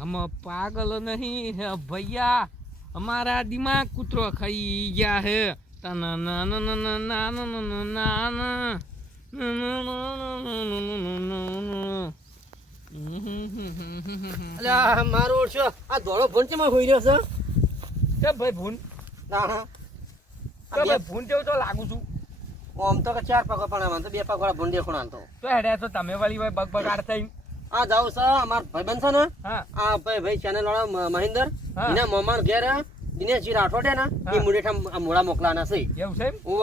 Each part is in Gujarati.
हम पागल नहीं है भैया हमारा दिमाग कुतरो खाई गया है મારો ઓળશો આ ધોળો ભૂન છે માં હોઈ રહ્યો ભાઈ ભૂન ના ના ભાઈ ભૂન જેવું તો લાગુ છું આમ તો ચાર પગ પણ આમ તો બે પગ વાળા ભૂન દેખો તો હેડે તો તમે વાળી ભાઈ બગ બગાડ થઈ આ જાવ છે અમાર ભાઈબંધ છે ને હા. આ ભાઈ ભાઈ ચેનલ વાળા મહેન્દર. એના મોમાન ઘેર દિનેશજી રાઠોડ ને એ મુડેઠા મોડા મોકલાના છે. એવું છે ઓવ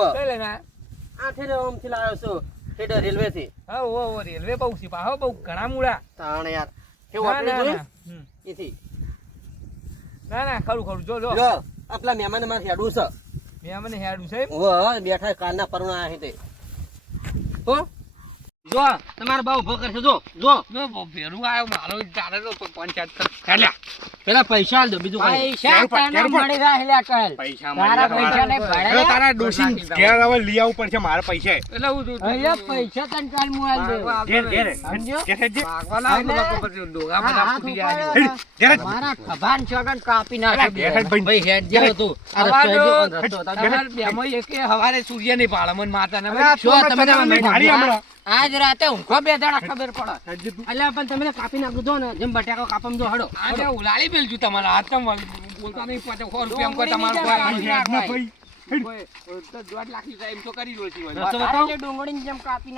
આ કઈ ઓમથી ઠેર લાવ્યો છું ઠેર રેલવે થી. હા ઓ ઓ રેલવે બહુ સીપા હો બહુ ઘણા મુડા તાણ યાર. કેવું ના. એથી. ના ના ખરું ખરું. જો જો. આપલા મહેમાનમાં હેડું છે. મહેમાન મને હેડું છે એમ? બેઠા કાલના પરુણા આહી તે. હો. જો તમારો બહુ ઊભો કરશે. જો જો. ભેરું આવ્યો મારો ચાલે તો પંચાયત ચાલ્યા પેલા પૈસા આલ દો બીજું પૈસા તને મળી રહ્યા હેલા કહેલ. તારા પૈસા ને ભરે તારા ડોસી ઘેર હવે લઈ આવું પડશે મારા પૈસા. એટલે હું જોઉં અહીંયા પૈસા તને કાલ મુ દે ઘેર ઘેર. સમજો? કે જે. ભાગવાના આવ લોકો પર ડોગા બધા ફૂટી જાય. ઘેર મારા ખભાન છોગન કાપી નાખે ભાઈ. હેડ. જે તો અરે તો તમાર બેમો એકે હવારે સૂર્યની પાળ મન માતા ને છો તમે મને ભાડી આજ રાતે ઊંઘો બે દાડા ખબર પડે. એટલે પણ તમે કાપી નાખું દો ને જેમ બટાકો કાપમ જો હડો. આજે ઉલાળી પેલ છું તમારા. હાથ તમે બોલતા નહીં પાંચ સો રૂપિયા કોઈ તમારો જેમ કાપી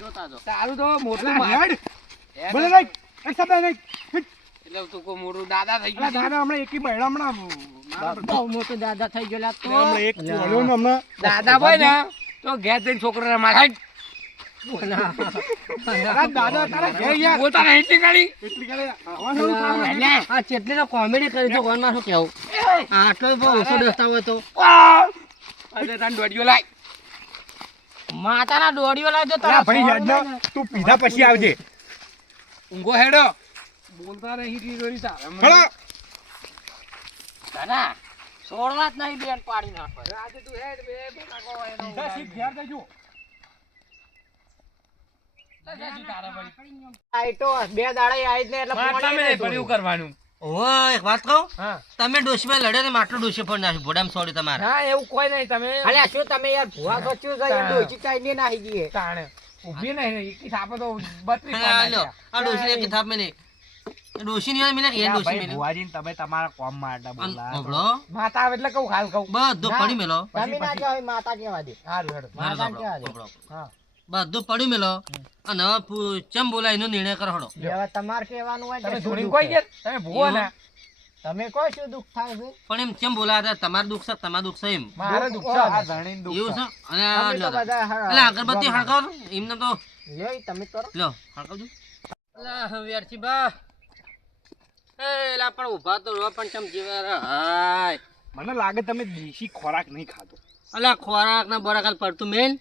જોતા તો મોટું કો મોટું દાદા થઈ ગયો. દાદા હમણાં એકી બહેણા હમણાં બહુ મોટો દાદા થઈ ગયો દાદા હોય ને તો ઘેર જઈને છોકરાને કોમેડી કરી તો કોનમાં શું કેવું આટલો ઓછો દોસ્તા હોય તો દોડ્યો લાય. માતાના દોડીઓ લાવજો તારા ભાઈ સોળ હેડ ના. ને. તું પીધા પછી આવજે. ઊંઘો હેડો. બોલતા નહીં એટલી દોડી તારે હળો. દાદા સોળવા જ નહીં બેન પાડી નાખો. આજે તું હેડ બે બટાકો એનો પીધા ઘેર જજો. ઉડાડી. તારા ભાઈ. આઈટો બે દાડા આઈ ને એટલે માટલા પોણી મેં નહીં પડ્યું કરવાનું ઓય વાત કહું? તમે ડોશીમાં લડ્યો ને માટલું ડોશી પણ નાખ્યું. ભોડામાં સોડી તમારે. ના એવું કોઈ નહીં તમે અલ્યા શું તમે યાર ભુવા સોચ્યું છે? ડોશી ચાઈને નાહી ગઈ તાણે. ઊભી નહીં ને એકી તો બત્રીસ હા, પાર લ્યો. નાખ્યા. આ ડોશીને એક થાપ મેલી ડોશી ની મિલે એ ડોશી ભાઈ, મેલી. તમે તમારા કોમ માટે અન- બોલાયા. માતા આવે એટલે કહું હાલ કહું. બધું પડી મેલો. તમે ના જાઓ માતા કેવા દે. સારું હેડો માતા કેવા દે. હા. બધું પડ્યું મેલો. અને હવે ચમ બોલાય એનો નિર્ણય કરો હળો હવે તમારે કહેવાનું હોય તમે કે શું દુઃખ. કોઈ છે? ગયા? તમે ભૂવો ના. તમે કહો શું દુઃખ થાય છે? પણ એમ કેમ બોલાયા તમારું દુઃખ છે? તમારું દુઃખ છે એમ? મારે દુઃખ છે આ ધણીને દુઃખ એવું છે. અને એટલે અગરબત્તી હળગાવો. એમને તો લે તમે કરો. લો હળગાવજો. અલા હવ્યારથી બા. એ એલા પણ ઊભા તો રહો પણ ચમ જીવા હાય. મને લાગે તમે દેશી ખોરાક નહીં ખાતો અલા ખોરાક ના બરાકાલ પડતું મેન.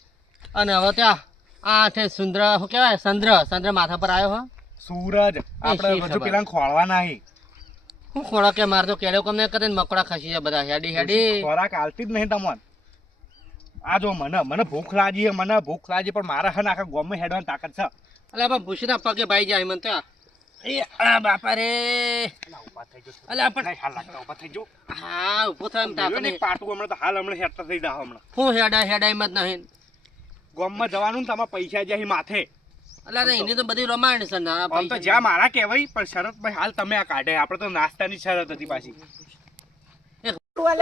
અને હવે ત્યાં આ છે સુંદર શું કહેવાય? ચંદ્ર ચંદ્ર માથા પર આવ્યો હો. સૂરજ. આપણે હજુ પેલા ખોળવા નહીં. હું ખોરાક કે મારે તો કેળો કમ ને કરે મકડા ખસી જાય બધા. હેડી હેડી. ખોરાક આલતી જ નહીં તમને. આ જો મને મને ભૂખ લાગી છે, મને ભૂખ લાગી પણ મારા હન આખા ગોમે હેડવાની તાકાત છે. અલે પણ ભૂસીના પગે ભાઈ જાય મને તો. એ આ બાપા રે ઊભા થઈ જાઓ. અલા પણ નહીં, હાલ લાગતા ઊભા થઈ જો હા ઊભો થાય એમ તાકાત પાટું હમણાં તો હાલ હમણાં હેડતા થઈ જા હમણાં. હું હેડા હેડા મત નહીં. ગોમમાં જવાનું ને તમારા પૈસા જ્યાં માથે. એટલે એને તો બધી રમાણ છે ના આમ તો જ્યાં મારા કહેવાય પણ શરતભાઈ હાલ તમે આ કાઢે. આપણે તો નાસ્તાની શરત હતી પાછી. જીવા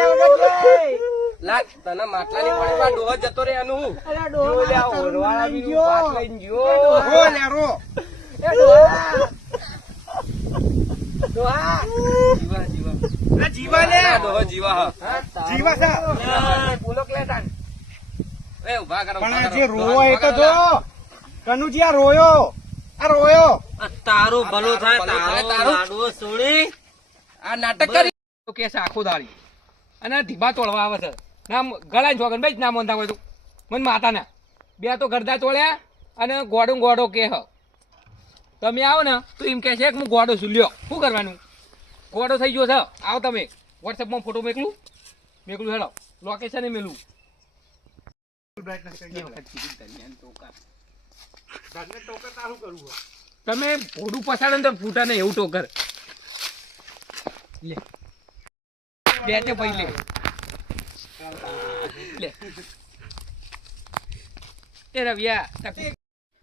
જીવા. જીવા જીવા એ ઊભા કરો, પણ આ જે રોવો એ તો જો કનુજી આ રોયો. આ રોયો. તારું ભલું થાય તારું તારું. લાડવો સોળી આ નાટક કરી. કેસ આખો દાડી. અને ધીબા તોડવા આવે છે. ના ગળા જોગન ભાઈ જ નામ મોનતા હોય તો. મન માતાના. બે તો ગરદા તોડ્યા અને ગોડો ને ગોડો કે હ. તમે આવો ને તો એમ કહે છે કે હું ગોડો છું. લ્યો શું કરવાનું? ગોડો થઈ ગયો છે. આવો તમે. વોટ્સએપમાં ફોટો મેકલું. મેકલું હેડો લોકેશન મેલું ઘરને ટોકર તારું કરવું હોય. તમે ભોડું પસાડો ને તો ફૂટા ને એવું ટોકર બે તે પૈ લે. લે. એ રવિયા તક-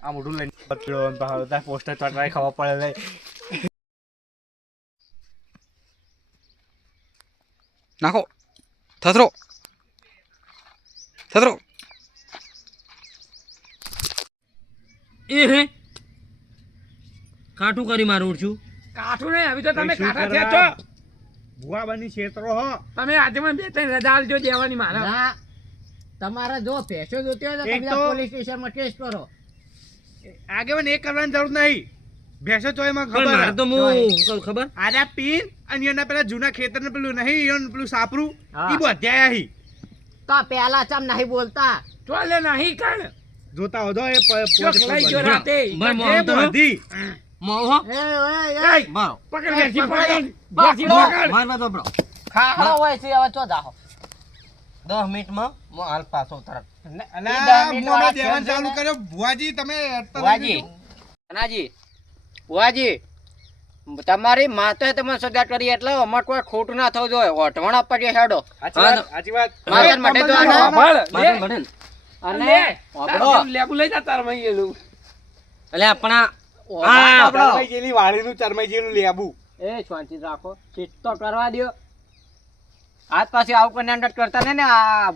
આ મોઢું લઈને પતલો અને બહાર તાર પોસ્ટર ચોટવાય ખાવા પડે લે. નાખો. થથરો એ હે કાઠું કરી મારું છું કાઠું નહીં હવે તો તમે કાઠા થયા છો? ભૂવા બની છેતરો હો. તમે આજે મને બે ત્રણ રજા આલજો દેવાની મારા. તમારા જો પૈસો જોતી હોય તો તમે તો- પોલીસ સ્ટેશનમાં કેસ કરો. આગેવાન એ કરવાની જરૂર નહીં. ભેંસો ચોયમાં પણ મારે તો ખબર હું ખબર? આરે પીન અને એના પેલા જૂના ખેતર ને પેલું નહીં એનું પેલું સાપરું. ઈ બધ્યા હી તો પેલા ચમ નહીં બોલતા? ચોલે નહીં કાણ જોતા હોજો એ પોલીસ. રાતે. બધી. મોહો એ, એ, એ, મારો. પકડ વેચી પકડ. બસ, પકડ. મારમાં તો બ્રો ખાખરો હોય છે હવે ચો જાહો. દસ મિનિટમાં હું હાલ પાછો તરત અલા, ઈ દસ મિનિટ હું હમણાં વાળા દેવાનું છે ચાલુ કર્યો. ભુવાજી તમે તમારી માતા તમે સજા કરી એટલે અમાર કોઈ ખોટું ના થવું જોઈએ. ઓઢવણ આપવા હેડો. સાચી વાત સાચી માટે તો અને લેબુ લઈ જા તારમાં એલું. એટલે આપણા. ચરમાઈ જેલી વાળીનું ચરમાઈ જેલું લેબુ એ શાંતિ રાખો. ચિત્ત તો કરવા દ્યો. આજ પાછી આવું કોઈ નાટક કરતા ને આ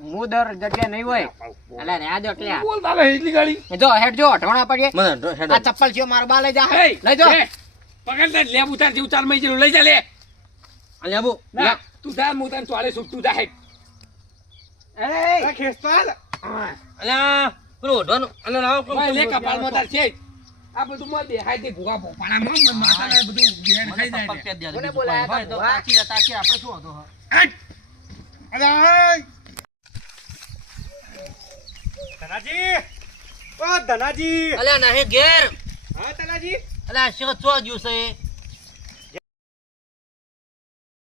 નહીં હોય. એટલે રહ્યા જો એટલે બોલ તારે એટલી ગાડી? જો હેડ જો અઠવાણા પડીએ. મને હેડ. આ ચપ્પલ છે મારો બા લઈ જા. લઈ જો. લે. પકડ લે લેબુ લઈ જા લે. ના, તું તાર હું તને ચોળે છૂટતું જા હેડ. એ હા. અલ્યા પેલું ઓઢવાનું. અલ્યા લાવો લે કોણ કપાળમાં છે જ. આ બધું માં દેખાય તે ભૂવા ભોપાણામાં મને માથાને બધું ઘેર ખાઈ જાય મને બોલાયા હોય તો તાકી તાકી આપણે શું હતો. અલા ધનાજી! ઓ ધનાજી! અલ્યા નહીં ઘેર. હા ધનાજી? અલ્યા શું છો જ્યુસ છે એ?